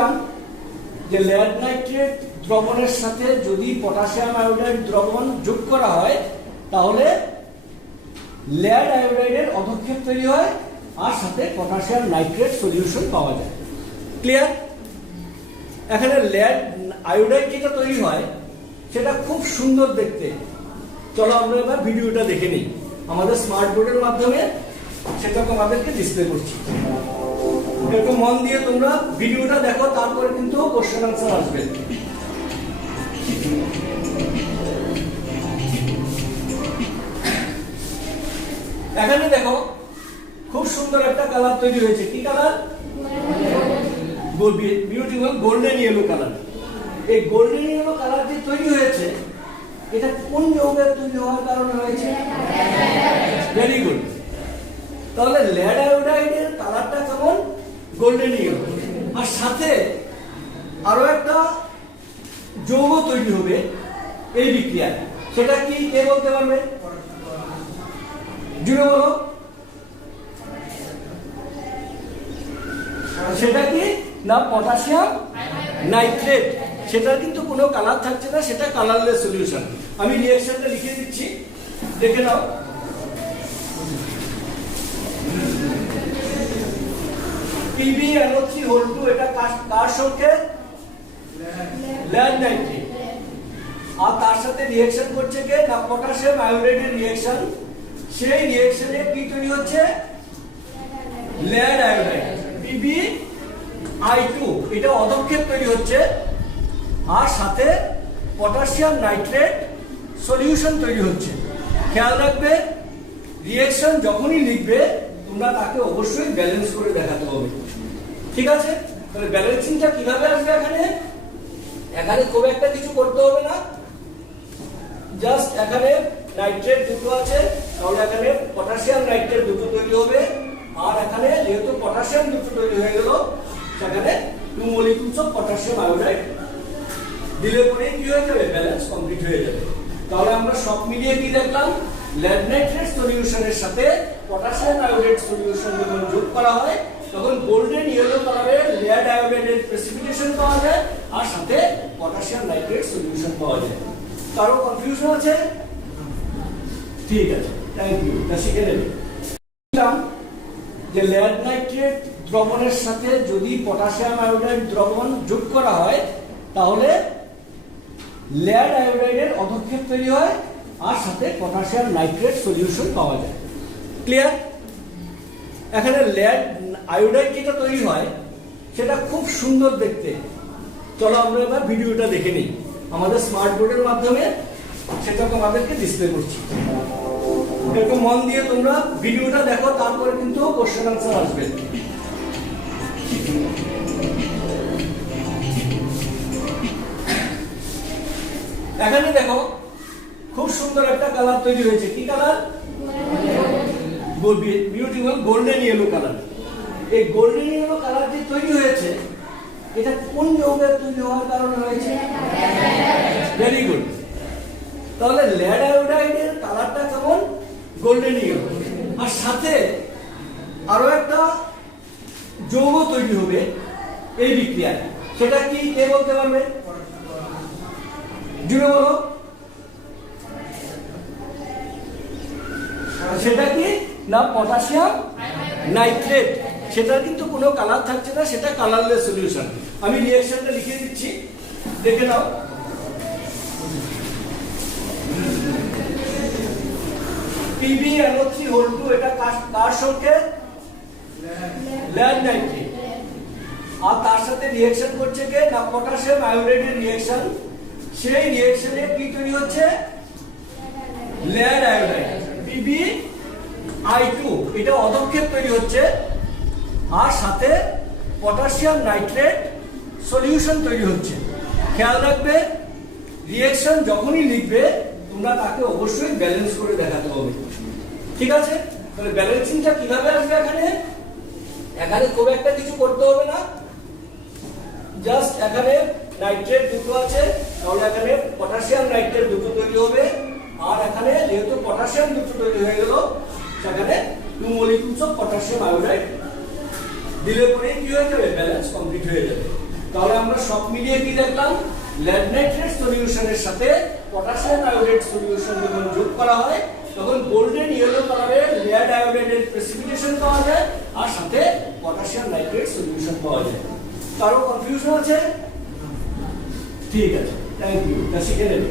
বলছিলাম যে lead nitrate দ্রবণের সাথে যদি পটাশিয়াম আয়োডাইড দ্রবণ যোগ করা হয় তাহলে লেড আয়োডাইডের অধক্ষেপ তৈরি হয় আর সাথে পটাশিয়াম নাইট্রেট সলিউশন পাওয়া যায়। ক্লিয়ার? এখানে লেড আয়োডাইড যেটা তৈরি হয় সেটা খুব সুন্দর দেখতে। চলো আমরা এবার ভিডিওটা দেখে নিই। আমাদের স্মার্ট বোর্ডের মাধ্যমে সেটা তোমাদেরকে ডিসপ্লে করছি। একটু মন দিয়ে তোমরা ভিডিওটা দেখো, তারপরে কিন্তু কোশ্চেন আনসার আসবে। এখানে দেখো খুব সুন্দর একটা কালার তৈরি হয়েছে। কি colour? Beautiful golden yellow colour. এই গোল্ডেন ইয়েলো কালার যে তৈরি হয়েছে এটা কোন যৌগের তৈরি হওয়ার কারণে হয়েছে? Very good. তাহলে লেড আয়োডাইডের কালারটা কেমন? Golden yellow. আর সাথে আরো একটা যৌগ তৈরি হবে এই বিক্রিয়ায়। সেটা কি কে বলতে পারবে? জুড়ে বলো। সেটা কি না পটাশিয়াম নাইট্রেট। সেটার কিন্তু কোনো কালার থাকছে না, সেটা কালারলেস সলিউশন। আমি রিঅ্যাকশনটা লিখে দিচ্ছি, দেখে নাও। PbNO3 এটা কার সংকেত? Lead nitrate. আর তার সাথে রিঅ্যাকশন করছে কে না পটাশিয়াম আয়োডাইডের রিঅ্যাকশন। সেই রিঅ্যাকশনে কি তৈরি হচ্ছে? লেড আয়োডাইড PbI2 এটা অধক্ষেপ তৈরি হচ্ছে আর সাথে পটাশিয়াম নাইট্রেট সলিউশন তৈরি হচ্ছে। খেয়াল রাখবে রিঅ্যাকশন যখনই লিখবে তোমরা তাকে অবশ্যই ব্যালেন্স করে দেখাতে হবে। ঠিক আছে? তাহলে ব্যালেন্সিংটা কিভাবে আসবে? এখানে খুব একটা কিছু করতে হবে না, জাস্ট এখানে নাইট্রেট দুটো আছে তাহলে এখানে পটাশিয়াম নাইট্রেট দুটো তৈরি হবে। আর এখানে যেহেতু পটাশিয়াম দুটো তৈরি হয়ে গেল সেখানে 2 molecules of potassium iodide দিলে পরে কি হয়ে যাবে? ব্যালেন্স কমপ্লিট হয়ে যাবে। তাহলে আমরা সব মিলিয়ে কি দেখলাম? লেড নাইট্রেট সলিউশনের সাথে পটাশিয়াম আয়োডাইড সলিউশন যখন যোগ করা হয় তখন গোল্ডেন ইয়েলো কালারের লেড আয়োডাইডের প্রেসিপিটেশন পাওয়া যায় আর সাথে পটাশিয়াম নাইট্রেট সলিউশন পাওয়া যায়। কারো কনফিউশন আছে? ঠিক আছে, থ্যাংক ইউ। তা শিখে নেবে যে লেড নাইট্রেট দ্রবণের সাথে যদি পটাশিয়াম আয়োডাইড দ্রবণ যোগ করা হয় তাহলে লেড আয়োডাইডের অধক্ষেপ তৈরি হয় আর সাথে পটাশিয়াম নাইট্রেট সলিউশন পাওয়া যায়। ক্লিয়ার? এখানে লেড আয়োডাইড যেটা তৈরি হয় সেটা খুব সুন্দর দেখতে। চলো আমরা এবার ভিডিওটা দেখে নিই। আমাদের স্মার্ট বোর্ডের মাধ্যমে সেটা তোমাদেরকে ডিসপ্লে করছি। একটু মন দিয়ে তোমরা ভিডিওটা দেখো, তারপরে কিন্তু কোশ্চেন আনসার আসবে। এখানে দেখো খুব সুন্দর একটা কালার তৈরি হয়েছে। কি colour? Beautiful golden yellow colour. এই গোল্ডেন ইয়েলো কালার যে তৈরি হয়েছে এটা কোন যৌগের তৈরি হওয়ার কারণে হয়েছে? Very good. তাহলে লেড আয়োডাইডের কালারটা কেমন? Golden yellow. আর সাথে আরো একটা যৌগ তৈরি হবে এই বিক্রিয়ায়। সেটা কি কে বলতে পারবে? জুড়ে বলো। সেটা কি না পটাশিয়াম নাইট্রেট। সেটার কিন্তু কোনো কালার থাকছে না, সেটা কালারলেস সলিউশন। আমি রিঅ্যাকশনটা লিখে দিচ্ছি, দেখে নাও। PbNO3 এটা কার সংকেত? Lead nitrate. আর তার সাথে রিঅ্যাকশন করছে কে না পটাশিয়াম আয়োডাইডের রিঅ্যাকশন। সেই রিঅ্যাকশনে কি তৈরি হচ্ছে? লেড আয়োডাইড PbI2 এটা অধক্ষেপ তৈরি হচ্ছে আর সাথে পটাশিয়াম নাইট্রেট সলিউশন তৈরি হচ্ছে। খেয়াল রাখবে রিঅ্যাকশন যখনই লিখবে তোমরা তাকে অবশ্যই ব্যালেন্স করে দেখাতে হবে। ঠিক আছে? তাহলে ব্যালেন্সিংটা কিভাবে আসবে? এখানে খুব একটা কিছু করতে হবে না, জাস্ট এখানে নাইট্রেট দুটো আছে তাহলে এখানে পটাশিয়াম নাইট্রেট দুটো তৈরি হবে। আর এখানে যেহেতু পটাশিয়াম দুটো তৈরি হয়ে গেল সেখানে 2 molecules of potassium iodide দিলে পরে কি হয়ে যাবে? ব্যালেন্স কমপ্লিট হয়ে যাবে। তাহলে আমরা সব মিলিয়ে কি দেখলাম, লেড নাইট্রেট সলিউশনের সাথে পটাশিয়াম আয়োডাইড সলিউশন যখন যোগ করা হয় তখন গোল্ডেন ইয়েলো কালারের লেড আয়োডাইডের প্রেসিপিটেশন পাওয়া যায় আর সাথে পটাশিয়াম নাইট্রেট সলিউশন পাওয়া যায়। কারো কনফিউশন আছে? ঠিক আছে, থ্যাংক ইউ, তা শিখে নেবে।